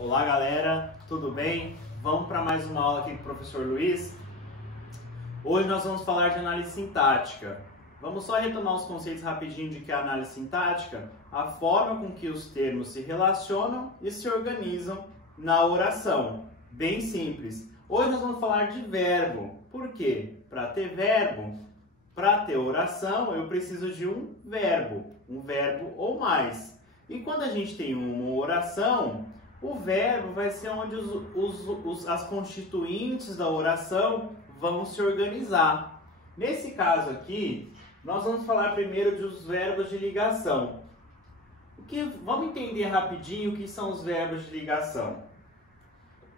Olá galera, tudo bem? Vamos para mais uma aula aqui com o professor Luiz. Hoje nós vamos falar de análise sintática. Vamos só retomar os conceitos rapidinho de que é a análise sintática, a forma com que os termos se relacionam e se organizam na oração. Bem simples. Hoje nós vamos falar de verbo. Por quê? Para ter verbo, para ter oração, eu preciso de um verbo ou mais. E quando a gente tem uma oração, o verbo vai ser onde as constituintes da oração vão se organizar. Nesse caso aqui, nós vamos falar primeiro dos verbos de ligação. Vamos entender rapidinho o que são os verbos de ligação.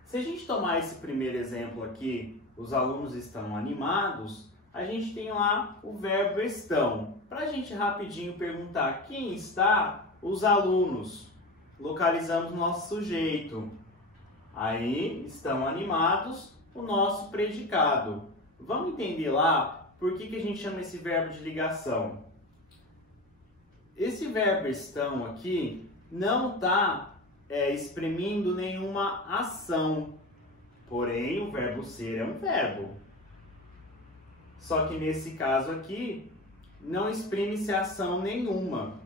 Se a gente tomar esse primeiro exemplo aqui, os alunos estão animados, a gente tem lá o verbo estão. Para a gente rapidinho perguntar quem está, os alunos. Localizamos o nosso sujeito. Aí, estão animados, o nosso predicado. Vamos entender lá por que a gente chama esse verbo de ligação. Esse verbo estão aqui não está exprimindo nenhuma ação. Porém, o verbo ser é um verbo. Só que nesse caso aqui, não exprime-se ação nenhuma.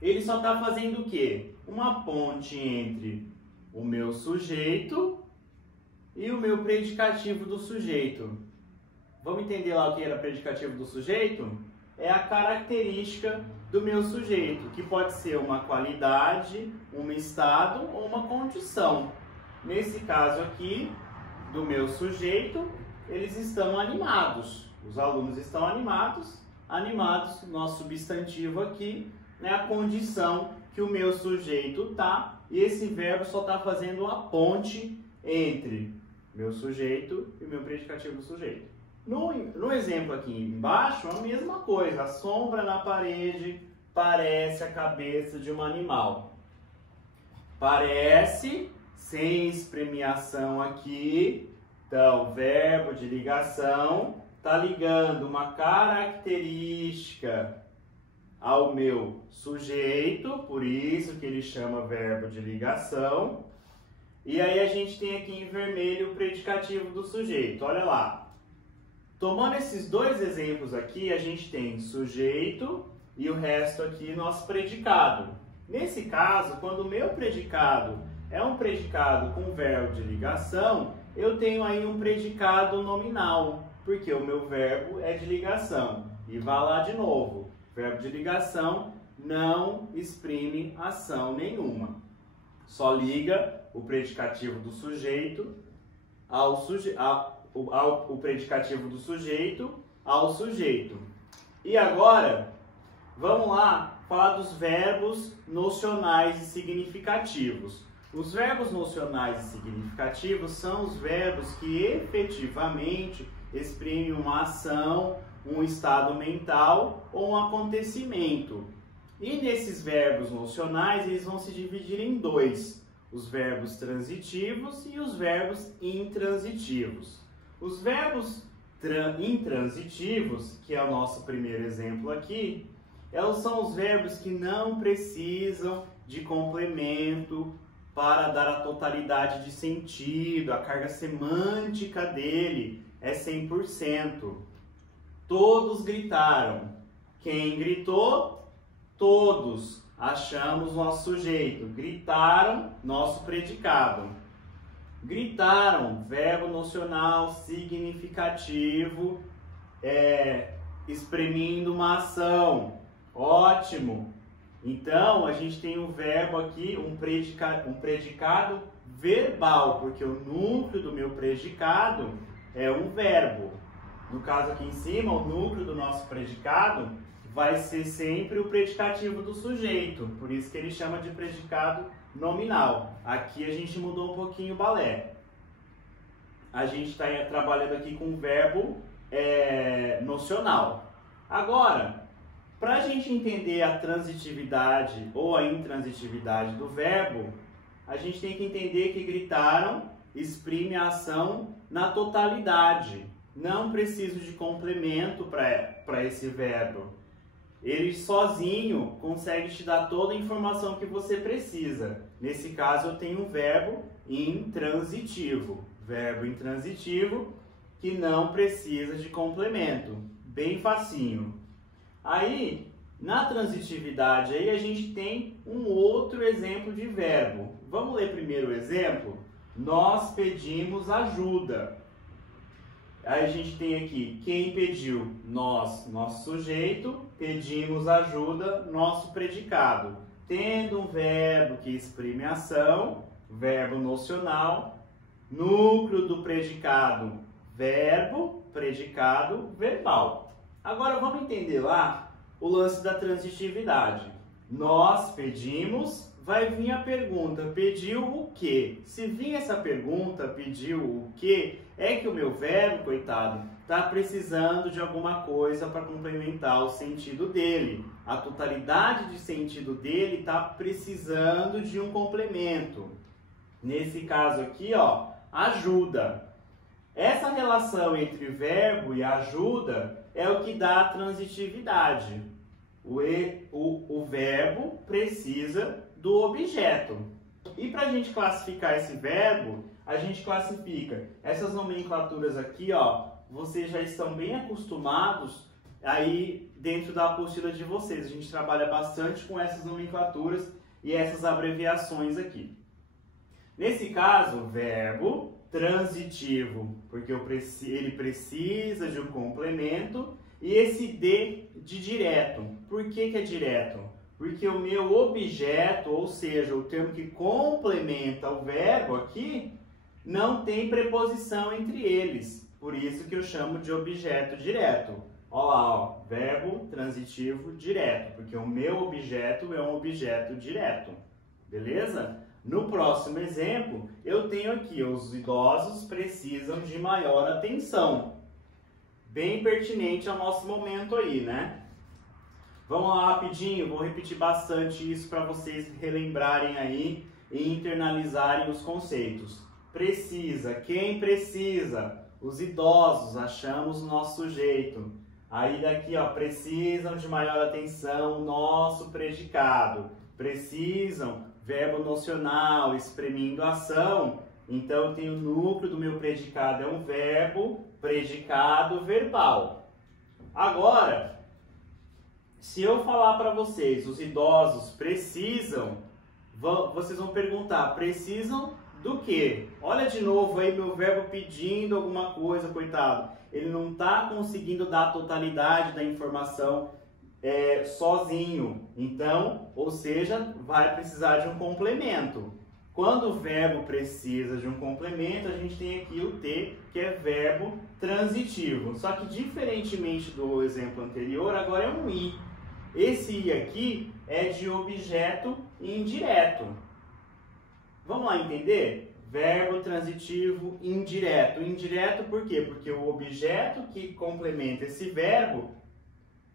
Ele só está fazendo o quê? Uma ponte entre o meu sujeito e o meu predicativo do sujeito. Vamos entender lá o que era predicativo do sujeito? É a característica do meu sujeito, que pode ser uma qualidade, um estado ou uma condição. Nesse caso aqui, do meu sujeito, eles estão animados. Os alunos estão animados. Animados, nosso substantivo aqui, é a condição que o meu sujeito está, e esse verbo só está fazendo a ponte entre meu sujeito e o meu predicativo do sujeito. No exemplo aqui embaixo, é a mesma coisa. A sombra na parede parece a cabeça de um animal. Parece, sem expremiação aqui. Então, verbo de ligação está ligando uma característica ao meu sujeito, por isso que ele chama verbo de ligação. E aí a gente tem aqui em vermelho o predicativo do sujeito. Olha lá. Tomando esses dois exemplos aqui, a gente tem sujeito e o resto aqui nosso predicado. Nesse caso, quando o meu predicado é um predicado com verbo de ligação, eu tenho aí um predicado nominal, porque o meu verbo é de ligação. E vá lá de novo. Verbo de ligação não exprime ação nenhuma. Só liga o predicativo do sujeito o predicativo do sujeito ao sujeito. E agora, vamos lá falar dos verbos nocionais e significativos. Os verbos nocionais e significativos são os verbos que efetivamente exprimem uma ação, um estado mental ou um acontecimento. E nesses verbos nocionais, eles vão se dividir em dois: os verbos transitivos e os verbos intransitivos. Os verbos intransitivos, que é o nosso primeiro exemplo aqui, eles são os verbos que não precisam de complemento para dar a totalidade de sentido. A carga semântica dele é 100%. Todos gritaram. Quem gritou? Todos. Achamos nosso sujeito. Gritaram, nosso predicado. Gritaram, verbo nocional significativo, exprimindo uma ação. Ótimo. Então, a gente tem um verbo aqui, um predicado verbal, porque o núcleo do meu predicado é um verbo. No caso aqui em cima, o núcleo do nosso predicado vai ser sempre o predicativo do sujeito. Por isso que ele chama de predicado nominal. Aqui a gente mudou um pouquinho o balé. A gente está trabalhando aqui com o verbo nocional. Agora, para a gente entender a transitividade ou a intransitividade do verbo, a gente tem que entender que gritaram exprime a ação na totalidade. Não preciso de complemento para esse verbo. ele sozinho consegue te dar toda a informação que você precisa. Nesse caso, eu tenho um verbo intransitivo. Verbo intransitivo que não precisa de complemento. Bem facinho. Aí, na transitividade, aí a gente tem um outro exemplo de verbo. Vamos ler primeiro o exemplo? Nós pedimos ajuda. Aí a gente tem aqui, quem pediu? Nós, nosso sujeito, pedimos ajuda, nosso predicado. Tendo um verbo que exprime ação, verbo nocional, núcleo do predicado, verbo, predicado, verbal. Agora vamos entender lá o lance da transitividade. Nós pedimos, vai vir a pergunta, pediu o quê? Se vir essa pergunta, pediu o quê? É que o meu verbo, coitado, está precisando de alguma coisa para complementar o sentido dele. A totalidade de sentido dele está precisando de um complemento. Nesse caso aqui, ó, ajuda. Essa relação entre verbo e ajuda é o que dá a transitividade. O verbo precisa do objeto. E para a gente classificar esse verbo, a gente classifica essas nomenclaturas aqui, ó, vocês já estão bem acostumados aí dentro da apostila de vocês. A gente trabalha bastante com essas nomenclaturas e essas abreviações aqui. Nesse caso, verbo transitivo, porque ele precisa de um complemento, e esse de direto. Por que é direto? Porque o meu objeto, ou seja, o termo que complementa o verbo aqui, não tem preposição entre eles. Por isso que eu chamo de objeto direto. Olha lá, ó, verbo transitivo direto, porque o meu objeto é um objeto direto. Beleza? No próximo exemplo, eu tenho aqui, os idosos precisam de maior atenção. Bem pertinente ao nosso momento aí, né? Vamos lá rapidinho, vou repetir bastante isso para vocês relembrarem aí e internalizarem os conceitos. Precisa, quem precisa? Os idosos, achamos o nosso sujeito. Aí daqui, ó, precisam de maior atenção, nosso predicado. Precisam, verbo nocional, exprimindo ação. Então eu tenho o núcleo do meu predicado, é um verbo, predicado verbal. Agora, se eu falar para vocês, os idosos precisam, vocês vão perguntar, precisam do quê? Olha de novo aí meu verbo pedindo alguma coisa, coitado. Ele não está conseguindo dar a totalidade da informação sozinho. Então, ou seja, vai precisar de um complemento. Quando o verbo precisa de um complemento, a gente tem aqui o T, que é verbo transitivo. Só que, diferentemente do exemplo anterior, agora é um I. Esse I aqui é de objeto indireto. Vamos lá entender? Verbo transitivo indireto. Indireto por quê? Porque o objeto que complementa esse verbo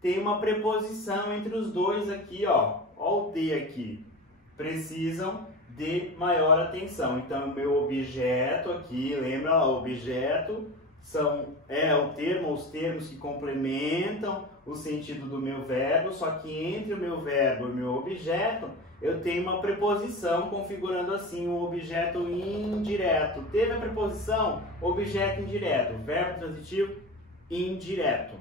tem uma preposição entre os dois aqui, ó. Ó o D aqui. Precisam de maior atenção. Então, o meu objeto aqui, lembra lá, objeto é o termo, os termos que complementam o sentido do meu verbo, só que entre o meu verbo e o meu objeto, eu tenho uma preposição configurando assim um objeto indireto. Teve a preposição, objeto indireto, verbo transitivo indireto.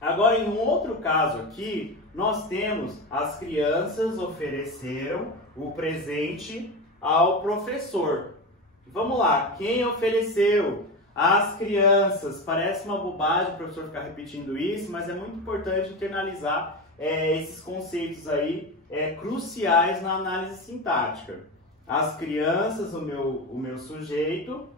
Agora, em um outro caso aqui, nós temos as crianças ofereceram o presente ao professor. Vamos lá, quem ofereceu? As crianças. Parece uma bobagem o professor ficar repetindo isso, mas é muito importante internalizar esses conceitos aí cruciais na análise sintática. As crianças, o meu sujeito,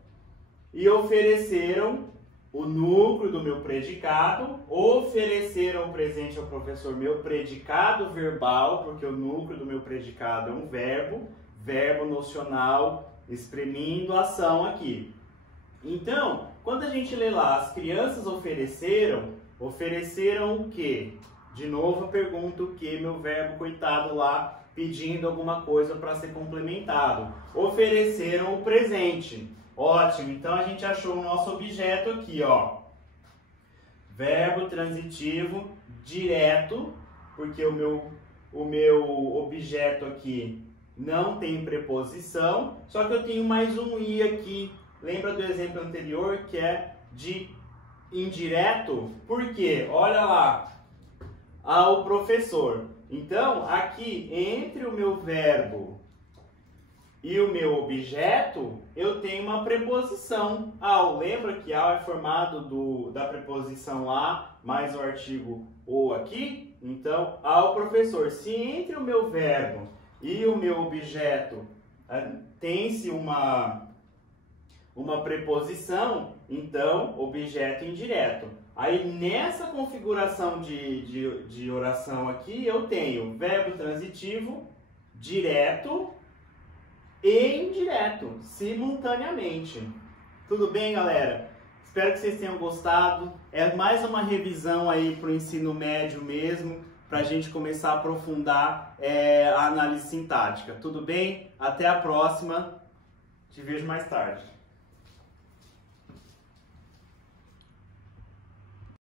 e ofereceram o núcleo do meu predicado, ofereceram o presente ao professor, meu predicado verbal, porque o núcleo do meu predicado é um verbo nocional, exprimindo ação aqui. Então, quando a gente lê lá, as crianças ofereceram o quê? De novo eu pergunto o que, meu verbo coitado lá, pedindo alguma coisa para ser complementado. Ofereceram o presente. Ótimo, então a gente achou o nosso objeto aqui, ó. Verbo transitivo direto porque o meu objeto aqui não tem preposição, só que eu tenho mais um i aqui. Lembra do exemplo anterior que é de indireto? Por quê? Olha lá, ao professor. Então, aqui entre o meu verbo e o meu objeto, eu tenho uma preposição ao. Lembra que ao é formado da preposição lá mais o artigo ou aqui? Então, ao professor. Se entre o meu verbo e o meu objeto tem-se uma preposição, então, objeto indireto. Aí, nessa configuração de oração aqui, eu tenho verbo transitivo, direto e indireto, simultaneamente. Tudo bem, galera? Espero que vocês tenham gostado. É mais uma revisão aí para o ensino médio mesmo, para a gente começar a aprofundar a análise sintática. Tudo bem? Até a próxima. Te vejo mais tarde.